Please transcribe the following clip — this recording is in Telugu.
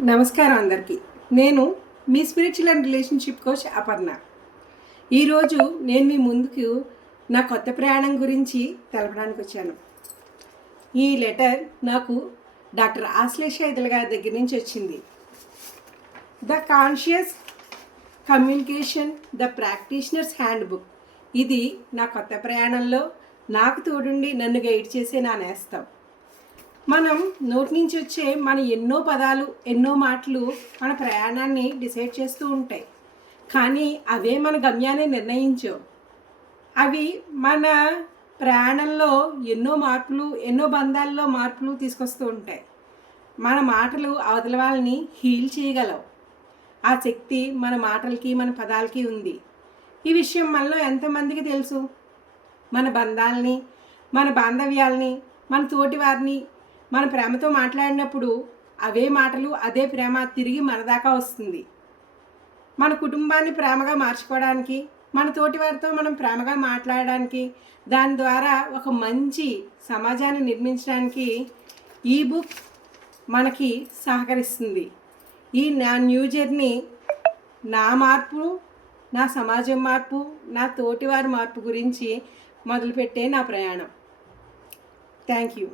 నమస్కారం అందరికీ. నేను మీ spiritual and relationship coach Aparna. ఈరోజు నేను మీ ముందుకు నా కొత్త ప్రయాణం గురించి తెలపడానికి వచ్చాను. ఈ లెటర్ నాకు డాక్టర్ ఆశ్లేష ఇదల్ గారి దగ్గర నుంచి వచ్చింది. The conscious communication the practitioners hand book. ఇది నా కొత్త ప్రయాణంలో నాకు తోడుండి నన్ను గైడ్ చేసే నా నేస్తం. మనం నోటి నుంచి వచ్చే మన ఎన్నో పదాలు, ఎన్నో మాటలు మన ప్రయాణాన్ని డిసైడ్ చేస్తూ ఉంటాయి. కానీ అవే మన గమ్యాన్ని నిర్ణయించవు. అవి మన ప్రయాణంలో ఎన్నో మార్పులు, ఎన్నో బంధాల్లో మార్పులు తీసుకొస్తూ ఉంటాయి. మన మాటలు అవతల వాళ్ళని హీల్ చేయగలవు. ఆ శక్తి మన మాటలకి, మన పదాలకి ఉంది. ఈ విషయం మనలో ఎంతమందికి తెలుసు? మన బంధాలని, మన బాంధవ్యాలని, మన తోటి వారిని మన ప్రేమతో మాట్లాడినప్పుడు అవే మాటలు, అదే ప్రేమ తిరిగి మన దాకా వస్తుంది. మన కుటుంబాన్ని ప్రేమగా మార్చుకోవడానికి, మన తోటి వారితో మనం ప్రేమగా మాట్లాడడానికి, దాని ద్వారా ఒక మంచి సమాజాన్ని నిర్మించడానికి ఈ బుక్ మనకి సహకరిస్తుంది. ఈ నా న్యూ జర్నీ నా మార్పు, నా సమాజం మార్పు, నా తోటివారి మార్పు గురించి మొదలుపెట్టే నా ప్రయాణం. Thank you.